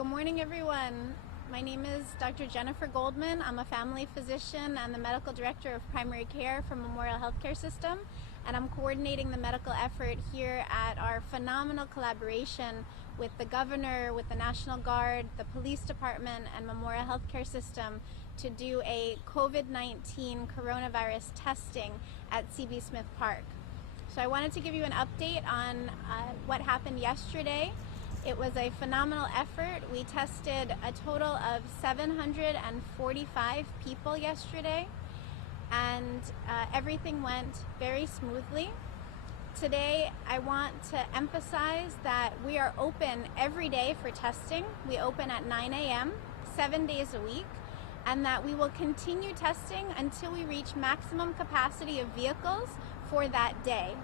Good morning, everyone. My name is Dr. Jennifer Goldman. I'm a family physician and the medical director of primary care for Memorial Healthcare System, and I'm coordinating the medical effort here at our phenomenal collaboration with the governor, with the National Guard, the police department, and Memorial Healthcare System to do a COVID-19 coronavirus testing at C.B Smith Park. So I wanted to give you an update on what happened yesterday. It was a phenomenal effort. We tested a total of 745 people yesterday, and everything went very smoothly. Today, I want to emphasize that we are open every day for testing. We open at 9 a.m., 7 days a week, and that we will continue testing until we reach maximum capacity of vehicles for that day.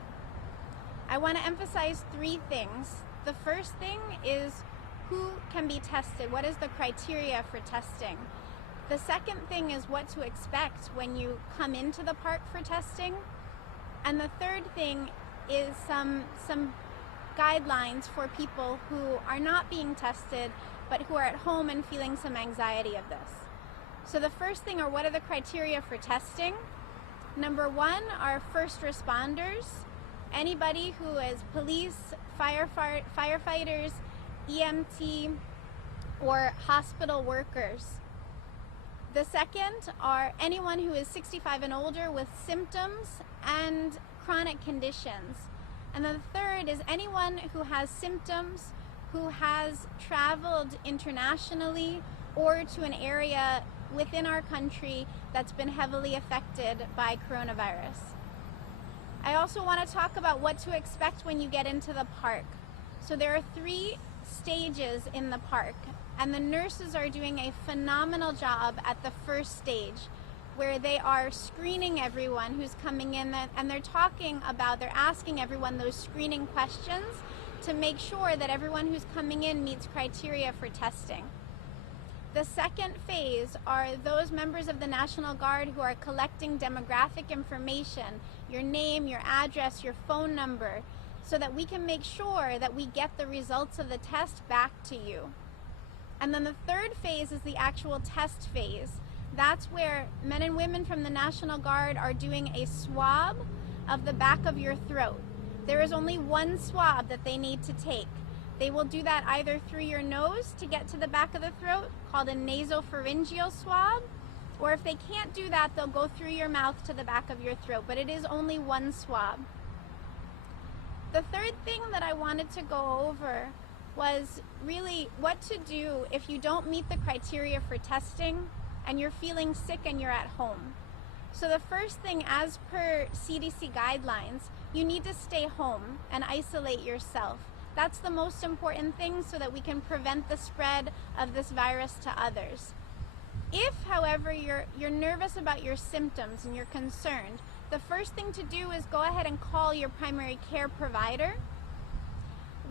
I want to emphasize three things. The first thing is who can be tested. What is the criteria for testing? The second thing is what to expect when you come into the park for testing. And the third thing is some guidelines for people who are not being tested but who are at home and feeling some anxiety of this. So the first thing are, what are the criteria for testing? Number one are first responders. Anybody who is police, firefighters, EMT, or hospital workers. The second are anyone who is 65 and older with symptoms and chronic conditions. And the third is anyone who has symptoms, who has traveled internationally or to an area within our country that's been heavily affected by coronavirus. I also want to talk about what to expect when you get into the park. So there are 3 stages in the park, and the nurses are doing a phenomenal job at the first stage, where they are screening everyone who's coming in, and they're asking everyone those screening questions to make sure that everyone who's coming in meets criteria for testing. The second phase are those members of the National Guard who are collecting demographic information, your name, your address, your phone number, so that we can make sure that we get the results of the test back to you. And then the third phase is the actual test phase. That's where men and women from the National Guard are doing a swab of the back of your throat. There is only one swab that they need to take. They will do that either through your nose to get to the back of the throat, called a nasopharyngeal swab, or if they can't do that, they'll go through your mouth to the back of your throat, but it is only one swab. The third thing that I wanted to go over was really what to do if you don't meet the criteria for testing and you're feeling sick and you're at home. So the first thing, as per CDC guidelines, you need to stay home and isolate yourself. That's the most important thing so that we can prevent the spread of this virus to others. If, however, you're nervous about your symptoms and you're concerned, the first thing to do is go ahead and call your primary care provider.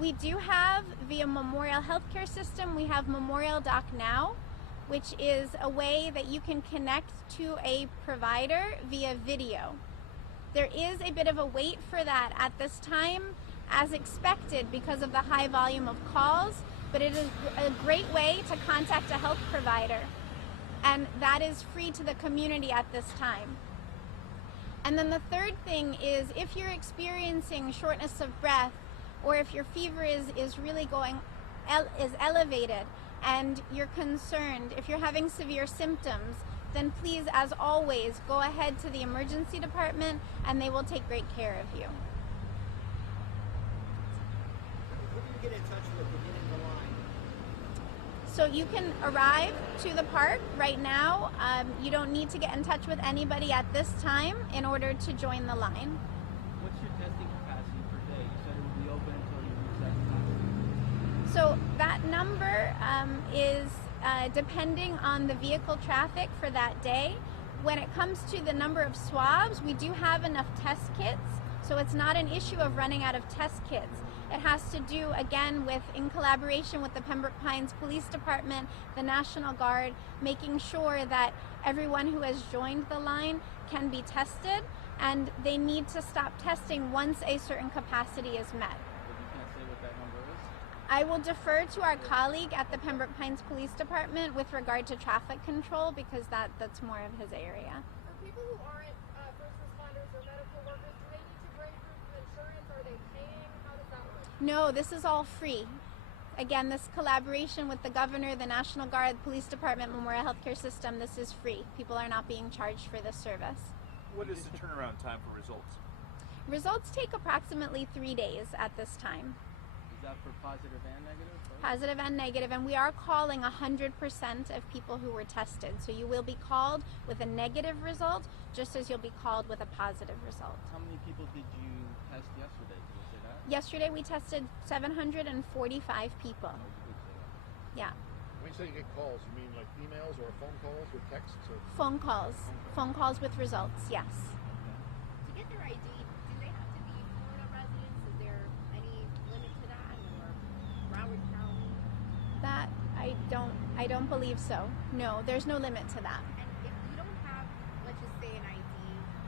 We do have, via Memorial Healthcare System, we have Memorial Doc Now, which is a way that you can connect to a provider via video. There is a bit of a wait for that at this time, as expected because of the high volume of calls, but it is a great way to contact a health provider, and that is free to the community at this time. And then the third thing is, if you're experiencing shortness of breath, or if your fever is really elevated and you're concerned, if you're having severe symptoms, then please, as always, go ahead to the emergency department and they will take great care of you. Get in touch with beginning the line. So you can arrive to the park right now. You don't need to get in touch with anybody at this time in order to join the line. What's your testing capacity per day? You said it would be open until you reach that capacity. So that number is depending on the vehicle traffic for that day. When it comes to the number of swabs, we do have enough test kits, so it's not an issue of running out of test kits. It has to do, again, in collaboration with the Pembroke Pines Police Department, the National Guard, making sure that everyone who has joined the line can be tested, and they need to stop testing once a certain capacity is met. But you can't say what that number is? I will defer to our colleague at the Pembroke Pines Police Department with regard to traffic control because that's more of his area. For people who aren't first responders or medical workers, do they need to bring proof of insurance? Are they paying? How does that work? No, this is all free. Again, this collaboration with the governor, the National Guard, Police Department, Memorial Healthcare System, this is free. People are not being charged for this service. What is the turnaround time for results? Results take approximately 3 days at this time. Is that for positive and negative? Positive and negative, and we are calling 100% of people who were tested. So you will be called with a negative result, just as you'll be called with a positive result. How many people did you test yesterday? Did you say that? Yesterday we tested 745 people. Oh, you did say that. Yeah. When you say you get calls, you mean like emails or phone calls or texts? Or Phone calls. Phone calls with results, yes. To get their ID, do they have to be Florida residents? Is there any limit to that, or Broward County? That I don't believe so. No, there's no limit to that. And if you don't have, let's just say, an ID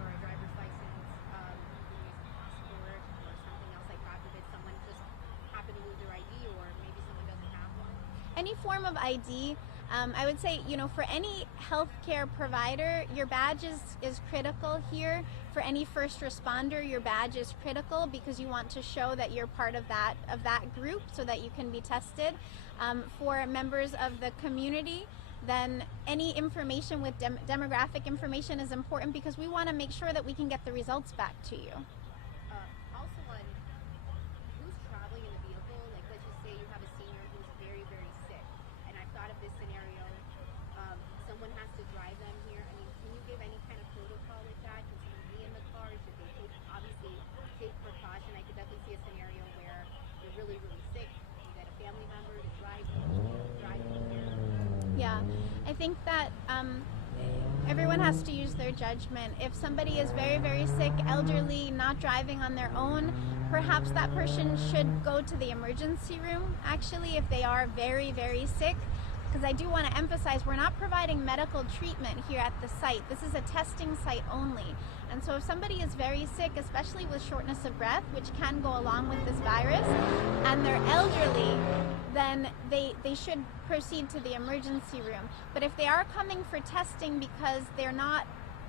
or a driver's license, you can use a passport or something else like that. If someone just happened to lose their ID, or maybe someone doesn't have one. Any form of ID, I would say, for any healthcare provider, your badge is critical here. For any first responder, your badge is critical because you want to show that you're part of that group so that you can be tested. For members of the community, then any information with demographic information is important because we want to make sure that we can get the results back to you. Also, on who's traveling in the vehicle, like let's just say you have a senior who's very, very sick, and I've thought of this scenario, someone has to drive them here. I mean, can you give any kind of protocol with that? Can someone be in the car? Should they take precaution? I could definitely see a scenario where you're really, really sick, you get a family member to drive you here. Yeah, I think that everyone has to use their judgment. If somebody is very, very sick, elderly, not driving on their own, perhaps that person should go to the emergency room, actually, if they are very, very sick. Because I do want to emphasize, we're not providing medical treatment here at the site. This is a testing site only. And so if somebody is very sick, especially with shortness of breath, which can go along with this virus, and they're elderly, then they should proceed to the emergency room. But if they are coming for testing because they're not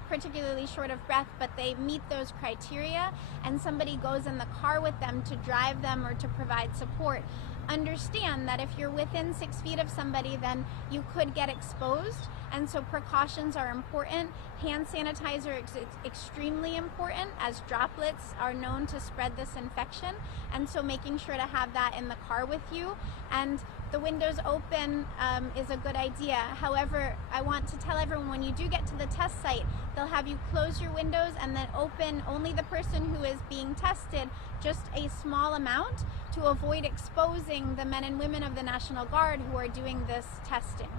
particularly short of breath, but they meet those criteria, and somebody goes in the car with them to drive them or to provide support, understand that if you're within 6 feet of somebody, then you could get exposed, and so precautions are important. Hand sanitizer is extremely important, as droplets are known to spread this infection, and so making sure to have that in the car with you. And the windows open is a good idea. However, I want to tell everyone, when you do get to the test site, they'll have you close your windows and then open only the person who is being tested, just a small amount, to avoid exposing the men and women of the National Guard who are doing this testing.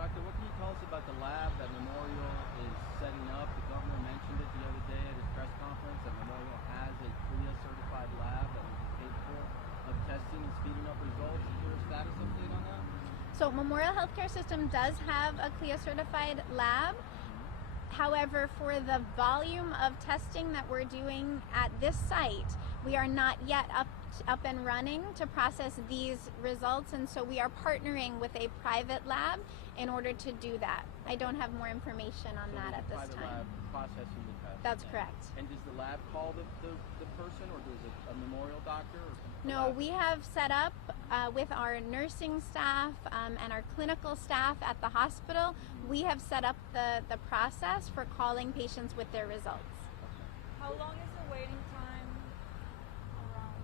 Doctor, what can you tell us about the lab that Memorial is setting up? The governor mentioned it the other day at his press conference that Memorial has a CLIA-certified lab that will be capable of testing and speeding up results. Is there a status update on that? So Memorial Healthcare System does have a CLIA-certified lab. However, for the volume of testing that we're doing at this site, we are not yet up and running to process these results, and so we are partnering with a private lab in order to do that. I don't have more information on that at this private time. lab processing the test. That's correct. And does the lab call the person, or does it a Memorial doctor? Or No, lab? we have set up with our nursing staff and our clinical staff at the hospital, we have set up the process for calling patients with their results. How long is the waiting time around,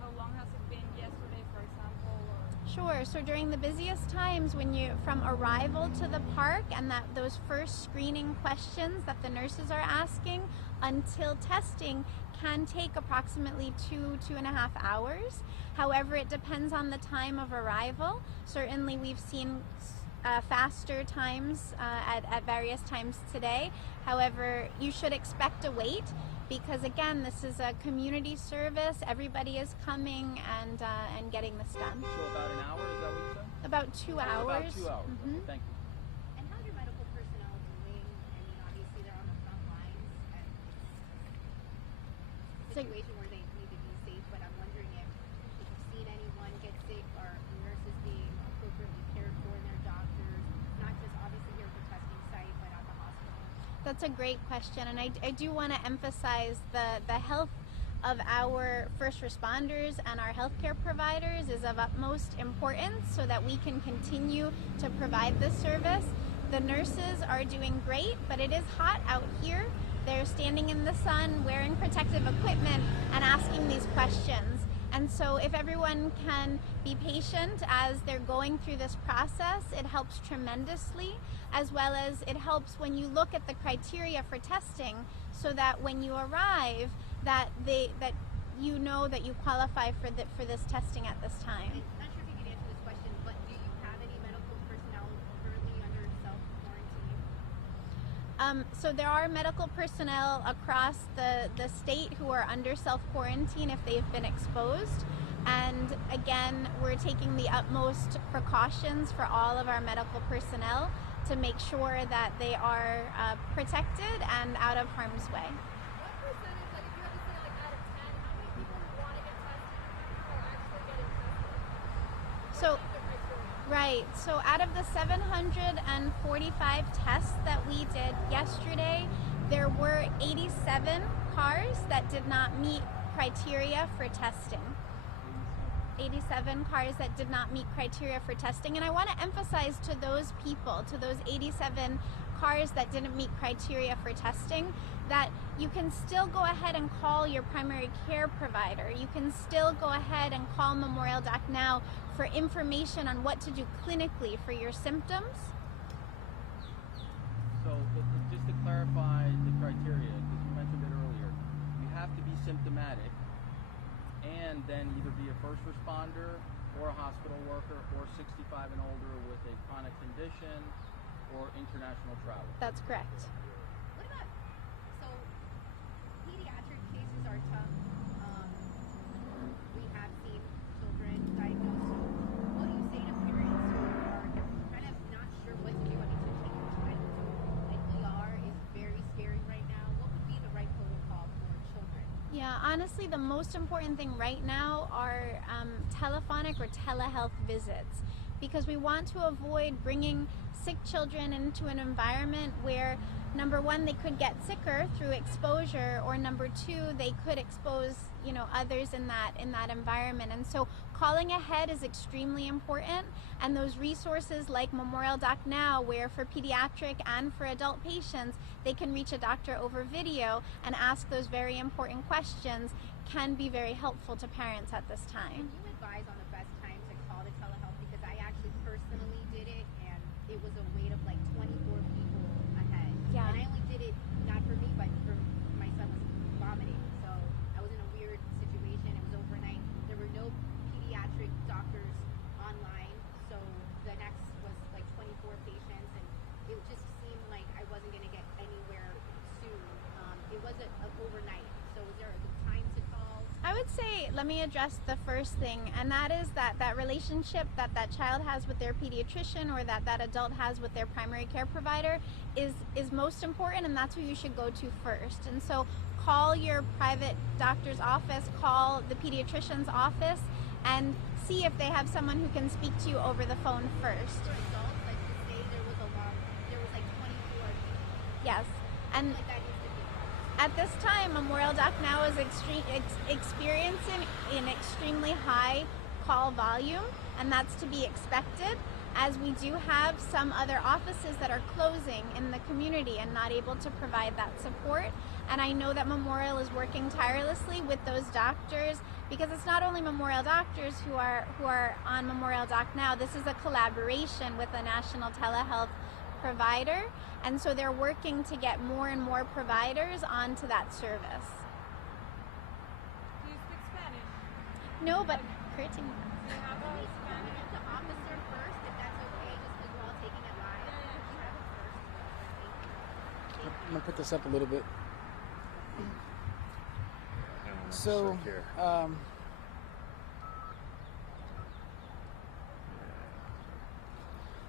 how long has it been yesterday, for example? Or? Sure, so during the busiest times when you, from arrival to the park and those first screening questions that the nurses are asking until testing can take approximately 2.5 hours. However, it depends on the time of arrival. Certainly we've seen faster times at various times today. However, you should expect a wait because again, this is a community service. Everybody is coming and getting this done. So about an hour, is that what you said? About 2 hours. About 2 hours. Mhm. Okay, thank you. And how's your medical personnel doing? I mean, obviously they're on the front lines, and it's a situation where they need to be safe. But I'm wondering if That's a great question, and I do want to emphasize the health of our first responders and our healthcare providers is of utmost importance so that we can continue to provide this service. The nurses are doing great, but it is hot out here. They're standing in the sun, wearing protective equipment, and asking these questions. And so if everyone can be patient as they're going through this process, it helps tremendously, as well as it helps when you look at the criteria for testing so that when you arrive, that you know that you qualify for this testing at this time. I'm not sure if you can answer this question, but do you have any medical personnel currently under self-quarantine? So there are medical personnel across the state who are under self-quarantine if they've been exposed. And again, we're taking the utmost precautions for all of our medical personnel to make sure that they are protected and out of harm's way. What percentage, like if you had to say like out of 10, how many people want to get tested are actually getting tested? So, right, so out of the 745 tests that we did yesterday, there were 87 cars that did not meet criteria for testing. 87 cars that did not meet criteria for testing. And I want to emphasize to those people, to those 87 cars that didn't meet criteria for testing, that you can still go ahead and call your primary care provider. You can still go ahead and call Memorial Doc Now for information on what to do clinically for your symptoms. So just to clarify the criteria, because you mentioned it earlier, you have to be symptomatic and then either be a first responder or a hospital worker or 65 and older with a chronic condition or international travel. That's correct. What about, so pediatric cases are tough. We have seen children diagnosed. So what do you say to parents who are kind of not sure what to do? I mean, to take your child to an ER is very scary right now. What would be the right protocol for children? Yeah, honestly, the most important thing right now are telephonic or telehealth visits, because we want to avoid bringing sick children into an environment where, number one, they could get sicker through exposure, or number two, they could expose, others in that environment. And so calling ahead is extremely important, and those resources like Memorial Doc Now, where for pediatric and for adult patients, they can reach a doctor over video and ask those very important questions, can be very helpful to parents at this time. Can you advise on the best time to call the telehealth? Because I actually personally did it, and it was a wait of like 24 people ahead. Yeah. And I only did it not for me, but for my son was vomiting. So I was in a weird situation. It was overnight. There were no pediatric doctors online. So the next was like 24 patients, and it just seemed like I wasn't going to get anywhere soon. It wasn't overnight. So was there a good time to call? I would say, let me address the first thing, and that is that relationship that child has with their pediatrician or that adult has with their primary care provider is most important, and that's who you should go to first. And so call your private doctor's office, call the pediatrician's office, and see if they have someone who can speak to you over the phone first. For adults, like to say there was like 24 people. Yes. And Like that needs to be addressed. at this time, Memorial Doc Now is experiencing an extremely high call volume, and that's to be expected, as we do have some other offices that are closing in the community and not able to provide that support. And I know that Memorial is working tirelessly with those doctors, because it's not only Memorial doctors who are on Memorial Doc Now. This is a collaboration with a national telehealth provider, and so they're working to get more and more providers onto that service. Do you speak Spanish? No, but hurting. Do you have Can a we Spanish? get the officer first, if that's okay, just because we're all taking it live? Yeah. Can you have it first? Thank you. I'm gonna put this up a little bit.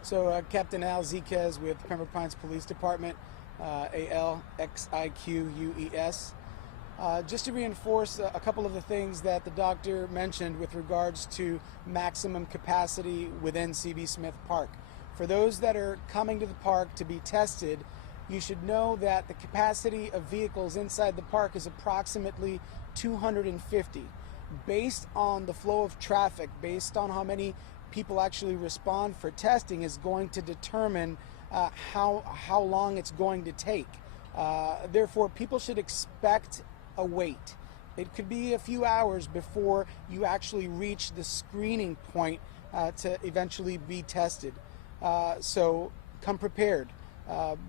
So, Captain Al Ziquez with Pembroke Pines Police Department, ALXIQUES. Just to reinforce a couple of the things that the doctor mentioned with regards to maximum capacity within C.B. Smith Park. For those that are coming to the park to be tested, you should know that the capacity of vehicles inside the park is approximately 250. Based on the flow of traffic, based on how many people actually respond for testing, is going to determine how long it's going to take. Therefore, people should expect a wait. It could be a few hours before you actually reach the screening point to eventually be tested. So come prepared.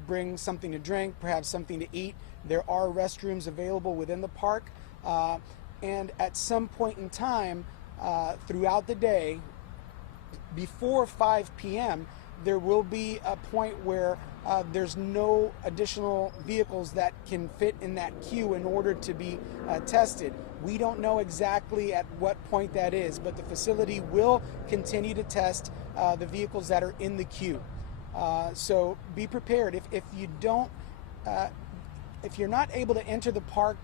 Bring something to drink, perhaps something to eat. There are restrooms available within the park. And at some point in time throughout the day, before 5 p.m., there will be a point where there's no additional vehicles that can fit in that queue in order to be tested. We don't know exactly at what point that is, but the facility will continue to test the vehicles that are in the queue. So be prepared. If you don't, if you're not able to enter the park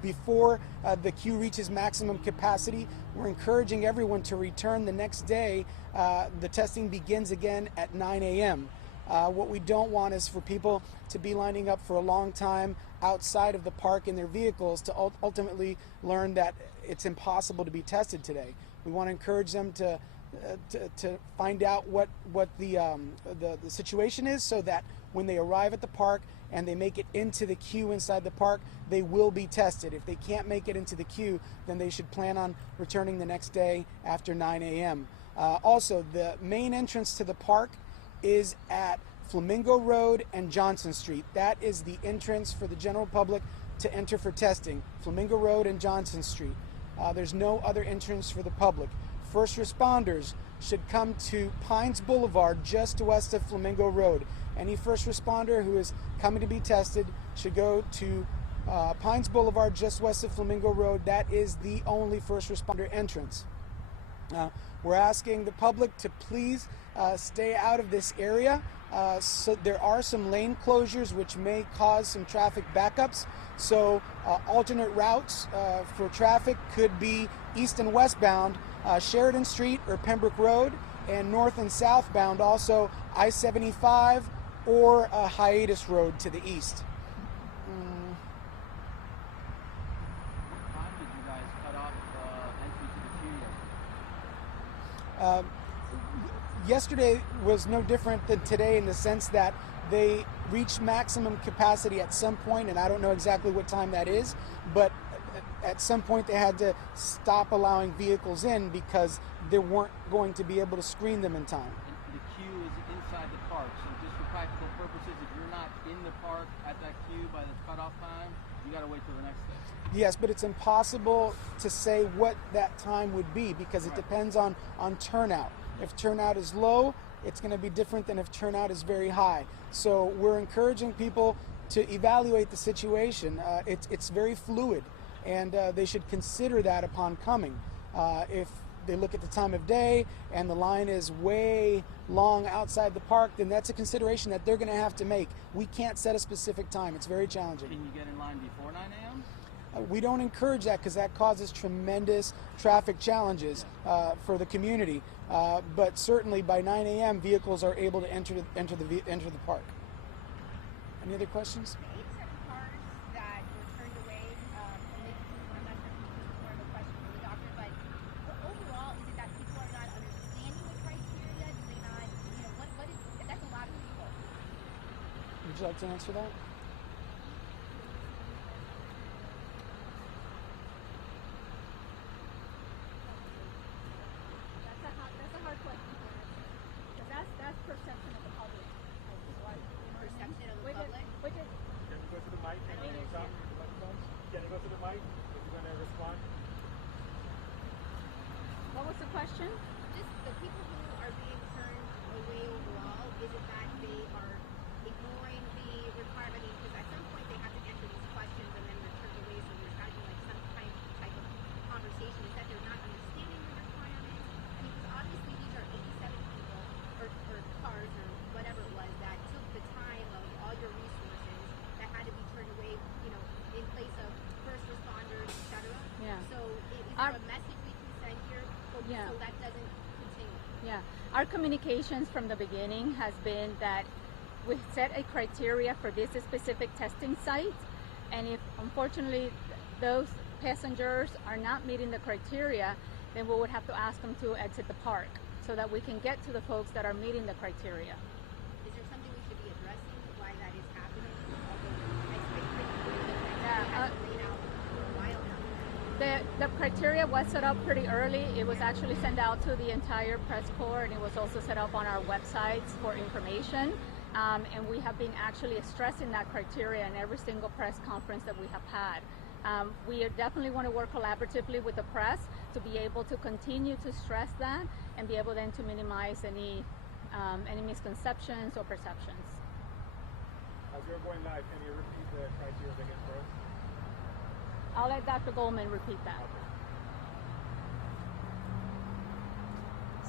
before the queue reaches maximum capacity, we're encouraging everyone to return the next day. The testing begins again at 9 a.m. What we don't want is for people to be lining up for a long time outside of the park in their vehicles to ultimately learn that it's impossible to be tested today. We want to encourage them to find out what the situation is, so that when they arrive at the park and they make it into the queue inside the park, they will be tested. If they can't make it into the queue, then they should plan on returning the next day after 9 a.m. Also, the main entrance to the park is at Flamingo Road and Johnson Street. That is the entrance for the general public to enter for testing. Flamingo Road and Johnson Street. There's no other entrance for the public. First responders should come to Pines Boulevard just west of Flamingo Road. Any first responder who is coming to be tested should go to Pines Boulevard just west of Flamingo Road. That is the only first responder entrance. We're asking the public to please stay out of this area. So there are some lane closures which may cause some traffic backups. So alternate routes for traffic could be east and westbound, Sheridan Street or Pembroke Road, and north and southbound also I-75 or Hiatus Road to the east. What time did you guys cut off entry to the queue? Yesterday was no different than today in the sense that they reached maximum capacity at some point, and I don't know exactly what time that is, but at some point they had to stop allowing vehicles in because they weren't going to be able to screen them in time. And the queue is inside the park, so just for practical purposes, if you're not in the park at that queue by the cutoff time, you got to wait till the next day. Yes, but it's impossible to say what that time would be because it depends on turnout. If turnout is low, it's going to be different than if turnout is very high. So we're encouraging people to evaluate the situation. It's very fluid, and they should consider that upon coming. If they look at the time of day and the line is way long outside the park, then that's a consideration that they're going to have to make. We can't set a specific time. It's very challenging. Can you get in line before 9 a.m.? We don't encourage that because that causes tremendous traffic challenges for the community. But certainly by 9 a.m. vehicles are able to enter the park. Any other questions? The 87 cars that were turned away, and maybe I'm not sure if this is more of a question for the doctor, but overall, is it that people are not understanding the criteria? Do they not, what is, that's a lot of people. Would you like to answer that? That's a hard question to answer. Because that's perception of the public. Perception of the Which public? is Can you go to the mic and talk to the microphones? Can you go to the mic if you're going to respond? what was the question? Just the people who are being turned away overall, is it that they are ignoring the requirement? Because at some point they have to answer these questions and then they're turned away, so there's got to be like some type of conversation. Is that they're not understanding the requirements? I mean, because obviously these are 87 people or cars or whatever it was that took the time of all your resources that had to be turned away, in place of first responders, etc. Yeah. So is Our- there a message we can send here so that doesn't continue? Yeah, our communications from the beginning has been that we set a criteria for this specific testing site, and if unfortunately those passengers are not meeting the criteria, then we would have to ask them to exit the park so that we can get to the folks that are meeting the criteria. Is there something we should be addressing why that is happening? Although it's been pretty clear that we have laid out for a while now. The criteria was set up pretty early. It was actually sent out to the entire press corps, and it was also set up on our websites for information. And we have been actually stressing that criteria in every single press conference that we have had. We definitely want to work collaboratively with the press to be able to continue to stress that and be able then to minimize any misconceptions or perceptions. As you're going live, can you repeat the criteria again for us? I'll let Dr. Goldman repeat that.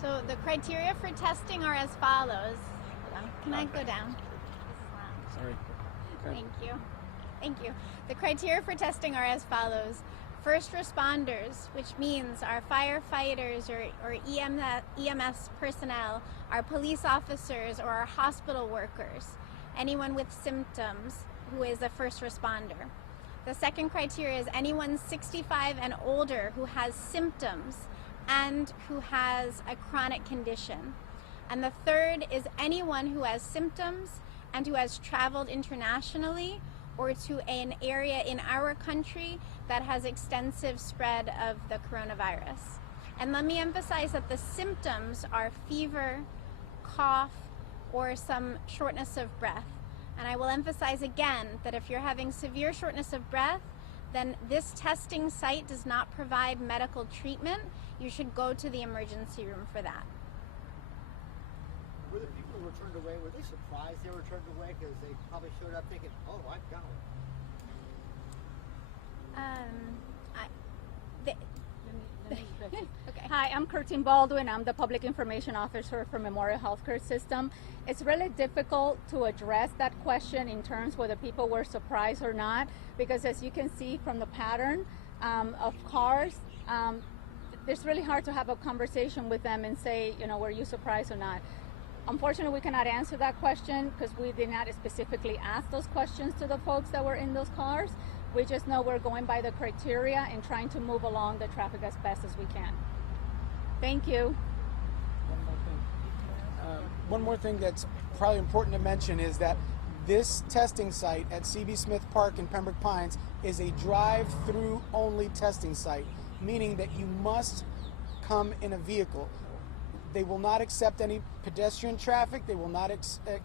So the criteria for testing are as follows. Hold on. Can I go down? Sorry. Thank you. Thank you. The criteria for testing are as follows. First responders, which means our firefighters or EMS personnel, our police officers, or our hospital workers, anyone with symptoms who is a first responder. The second criteria is anyone 65 and older who has symptoms and who has a chronic condition. And the third is anyone who has symptoms and who has traveled internationally or to an area in our country that has extensive spread of the coronavirus. And let me emphasize that the symptoms are fever, cough, or some shortness of breath. And I will emphasize again that if you're having severe shortness of breath, then this testing site does not provide medical treatment. You should go to the emergency room for that. Were the people who were turned away, were they surprised they were turned away because they probably showed up thinking, oh, I've got one? Okay. Hi, I'm Curtin Baldwin. I'm the Public Information Officer for Memorial Healthcare System. It's really difficult to address that question in terms whether people were surprised or not, because as you can see from the pattern of cars, it's really hard to have a conversation with them and say, you know, were you surprised or not? Unfortunately, we cannot answer that question because we did not specifically ask those questions to the folks that were in those cars. We just know we're going by the criteria and trying to move along the traffic as best as we can. Thank you. One more thing that's probably important to mention is that this testing site at C.B Smith Park in Pembroke Pines is a drive-through only testing site, meaning that you must come in a vehicle. They will not accept any pedestrian traffic. They will not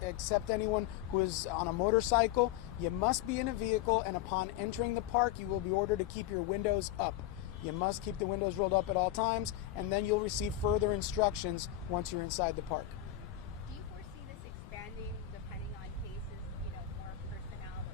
accept anyone who is on a motorcycle. You must be in a vehicle, and upon entering the park, you will be ordered to keep your windows up. You must keep the windows rolled up at all times, and then you'll receive further instructions once you're inside the park. Do you foresee this expanding depending on cases, you know, more personnel,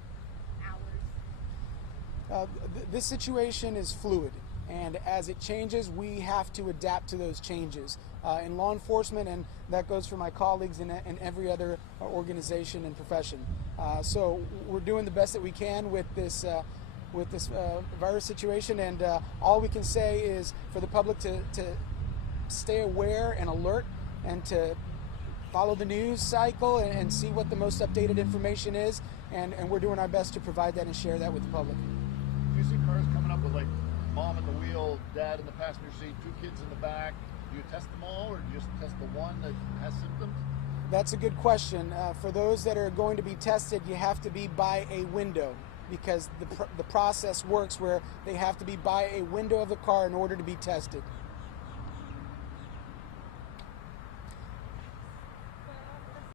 hours? This situation is fluid, and as it changes, we have to adapt to those changes. In law enforcement, and that goes for my colleagues in every other organization and profession. So we're doing the best that we can with this virus situation, and all we can say is for the public to stay aware and alert and to follow the news cycle and see what the most updated information is, and we're doing our best to provide that and share that with the public. Do you see cars coming up with like mom at the wheel, dad in the passenger seat, 2 kids in the back? Do you test them all, or do you just test the one that has symptoms? That's a good question. For those that are going to be tested, you have to be by a window, because the process works where they have to be by a window of the car in order to be tested.